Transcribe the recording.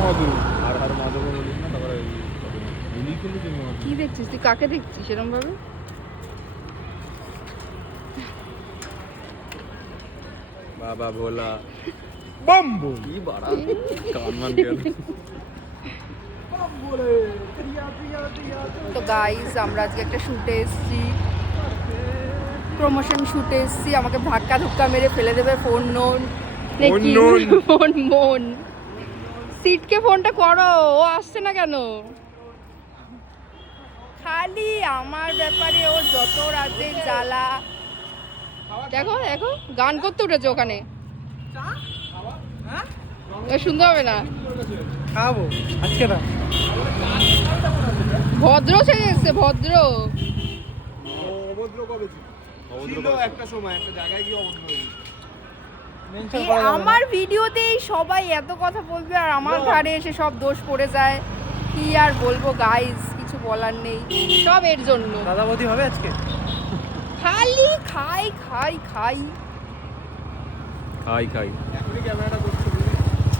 মধু আর আর মাধব বলিস না, তারপরে কি দেখছিস তুই? কাকে দেখছিস এরকম ভাবে? বাবা ভোলা বাম্বু কি বাড়া কান মান গেল। তো গাইস আমরা আজকে একটা শুটে এসেছি, প্রমোশন শুটে এসেছি। আমাকে ধাক্কা ধুক্কা মেরে ফেলে দেবে ফোন নোন ফোন মন। সিটকে ফোনটা করো, ও আসছে না কেন? খালি আমার ব্যাপারে ও যত রাতে জ্বালা। দেখো দেখো গান করতে উঠেছে ওখানে, শুনতে হবে না। খাবো আজকে না, ভদ্র সেজে এসছে, ভদ্র। অভদ্র কবে ছিল? একটা সময় একটা জায়গায় গিয়ে অভদ্র হয়ে আমার ভিডিওতেই সবাই এত কথা বলবে আর আমার ঘাড়ে এসে সব দোষ পড়ে যায়। কি আর বলবো গাইস, কিছু বলার নেই, সব এর জন্য। দাদা বৌদি হবে আজকে? খালি খাই খাই খাই। খাই খাই। এখনই ক্যামেরাটা করছি।